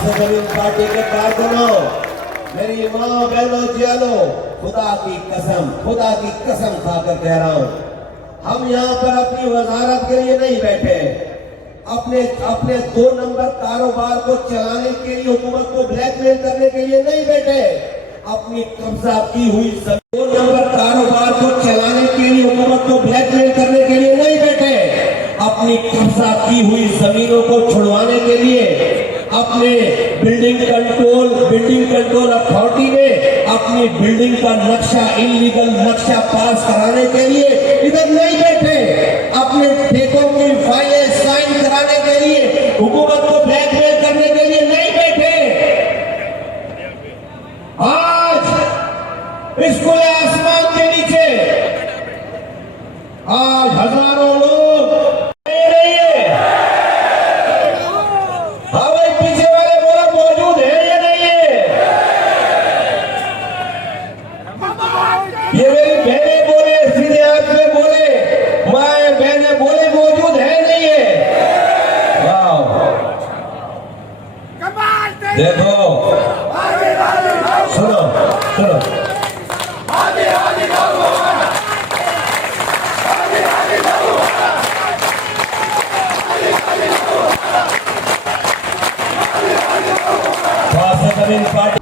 जमीन पार्टी के कारकुनों, मेरी माँ बहनों जियालों, खुदा की कसम खाकर कह रहा हूँ, हम यहाँ पर अपनी वजारत के लिए नहीं बैठे, अपने 2 नंबर कारोबार को चलाने के लिए, हुकूमत को ब्लैकमेल करने के लिए नहीं बैठे। अपनी कब्जा की हुई 2 नंबर कारोबार को चलाने के लिए, हुकूमत को ब्लैकमेल करने के लिए नहीं बैठे। अपनी कब्जा की हुई जमीनों को छुड़वाने के लिए, अपने बिल्डिंग कंट्रोल अथॉरिटी में अपनी बिल्डिंग का नक्शा, इलीगल नक्शा पास कराने के लिए इधर नहीं बैठे। अपने ठेकों की फाइलें साइन कराने के लिए, हुकूमत को ब्लैकमेल करने के लिए नहीं बैठे। आज इस खुले आसमान के नीचे आज हजारों लोग ये मेरी बहनें बोले, सीधे हाथ में बोले, माए बहनें बोले मौजूद है नहीं है। वाह, देखो सुनो पार्टी